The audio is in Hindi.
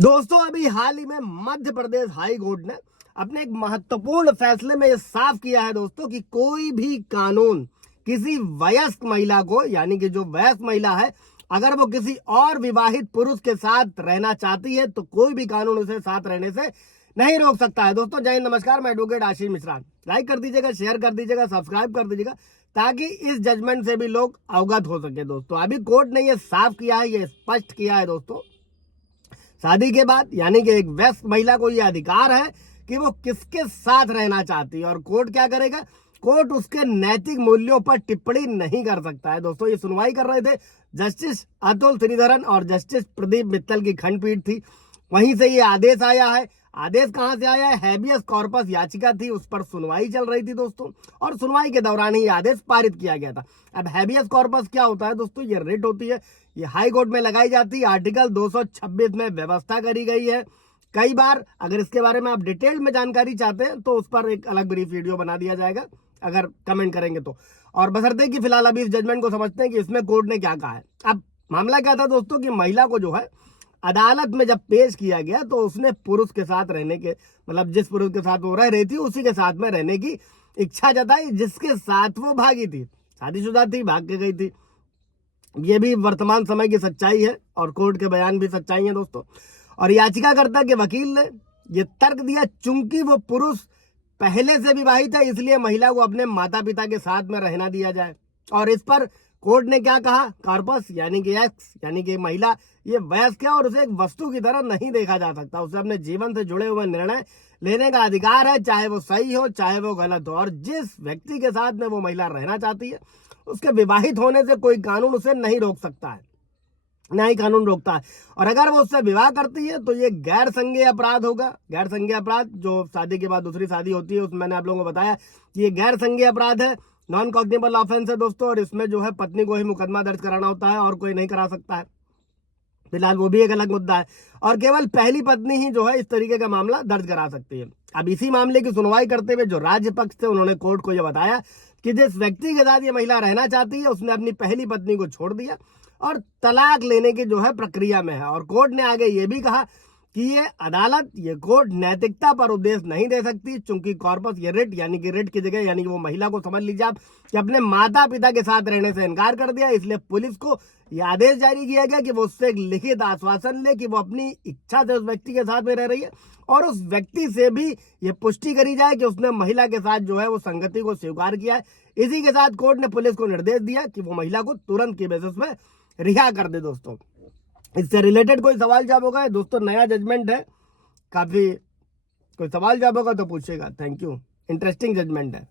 दोस्तों अभी हाल ही में मध्य प्रदेश हाई कोर्ट ने अपने एक महत्वपूर्ण फैसले में ये साफ किया है दोस्तों कि कोई भी कानून किसी वयस्क महिला को, यानी कि जो वयस्क महिला है, अगर वो किसी और विवाहित पुरुष के साथ रहना चाहती है तो कोई भी कानून उसे साथ रहने से नहीं रोक सकता है। दोस्तों जय हिंद, नमस्कार, मैं एडवोकेट आशीष मिश्रा। लाइक कर दीजिएगा, शेयर कर दीजिएगा, सब्सक्राइब कर दीजिएगा ताकि इस जजमेंट से भी लोग अवगत हो सके। दोस्तों अभी कोर्ट ने ये साफ किया है, ये स्पष्ट किया है दोस्तों, शादी के बाद यानी कि एक वयस्क महिला को यह अधिकार है कि वो किसके साथ रहना चाहती है, और कोर्ट क्या करेगा, कोर्ट उसके नैतिक मूल्यों पर टिप्पणी नहीं कर सकता है। दोस्तों ये सुनवाई कर रहे थे जस्टिस अतुल श्रीधरन और जस्टिस प्रदीप मित्तल की खंडपीठ थी। वहीं से ये आदेश आया है। आदेश कहां से आया है? हैबियस कॉर्पस याचिका थी, उस पर सुनवाई चल रही थी दोस्तों, और सुनवाई के दौरान ही आदेश पारित किया गया था। अब हैबियस कॉर्पस क्या होता है दोस्तों? ये रिट होती है, ये हाई कोर्ट में लगाई जाती है। आर्टिकल 226 में व्यवस्था करी गई है। कई बार अगर इसके बारे में आप डिटेल में जानकारी चाहते हैं तो उस पर एक अलग ब्रीफ वीडियो बना दिया जाएगा अगर कमेंट करेंगे तो। और बशर्ते कि फिलहाल अभी इस जजमेंट को समझते हैं कि इसमें कोर्ट ने क्या कहा है। अब मामला क्या था दोस्तों कि महिला को जो है अदालत में जब पेश किया गया तो उसने पुरुष के साथ रहने के, मतलब जिस पुरुष के साथ वो रह रही थी उसी के साथ में रहने की इच्छा जताई जिसके साथ वो भागी थी। शादीशुदा थी, भाग के गई थी। ये भी वर्तमान समय की सच्चाई है और कोर्ट के बयान भी सच्चाई है दोस्तों। और याचिकाकर्ता के वकील ने ये तर्क दिया, चूंकि वो पुरुष पहले से विवाहित है इसलिए महिला को अपने माता पिता के साथ में रहना दिया जाए। और इस पर कोर्ट ने क्या कहा, कॉर्पस यानी कि एक्स यानी कि महिला ये वयस्क है और उसे एक वस्तु की तरह नहीं देखा जा सकता। उसे अपने जीवन से जुड़े हुए निर्णय लेने का अधिकार है, चाहे वो सही हो चाहे वो गलत हो। और जिस व्यक्ति के साथ में वो महिला रहना चाहती है उसके विवाहित होने से कोई कानून उसे नहीं रोक सकता है, ना ही कानून रोकता है। और अगर वो उससे विवाह करती है तो ये गैर संज्ञेय अपराध होगा। गैर संज्ञेय अपराध जो शादी के बाद दूसरी शादी होती है उसमें मैंने आप लोगों को बताया कि ये गैर संज्ञेय अपराध है, नॉन कॉग्निबल ऑफेंस है दोस्तों। और इसमें जो है पत्नी को ही मुकदमा दर्ज कराना होता है और कोई नहीं करा सकता है। फिलहाल वो भी एक अलग मुद्दा है और केवल पहली पत्नी ही जो है इस तरीके का मामला दर्ज करा सकती है। अब इसी मामले की सुनवाई करते हुए जो राज्य पक्ष थे उन्होंने कोर्ट को यह बताया कि जिस व्यक्ति के साथ ये महिला रहना चाहती है उसने अपनी पहली पत्नी को छोड़ दिया और तलाक लेने की जो है प्रक्रिया में है। और कोर्ट ने आगे ये भी कहा कि ये अदालत, ये कोर्ट नैतिकता पर उपदेश नहीं दे सकती, चूंकि कॉर्पस ये रिट यानी कि रिट की जगह यानी कि वो महिला को समझ लीजिए आप कि अपने माता पिता के साथ रहने से इनकार कर दिया, इसलिए पुलिस को यह आदेश जारी किया गया कि वो उससे एक लिखित आश्वासन ले कि वो अपनी इच्छा से उस व्यक्ति के साथ में रह रही है और उस व्यक्ति से भी ये पुष्टि करी जाए कि उसने महिला के साथ जो है वो संगति को स्वीकार किया है। इसी के साथ कोर्ट ने पुलिस को निर्देश दिया कि वो महिला को तुरंत के बेसिस में रिहा कर दे। दोस्तों इससे रिलेटेड कोई सवाल जवाब होगा दोस्तों, नया जजमेंट है, काफी कोई सवाल जवाब होगा तो पूछेगा। थैंक यू, इंटरेस्टिंग जजमेंट है।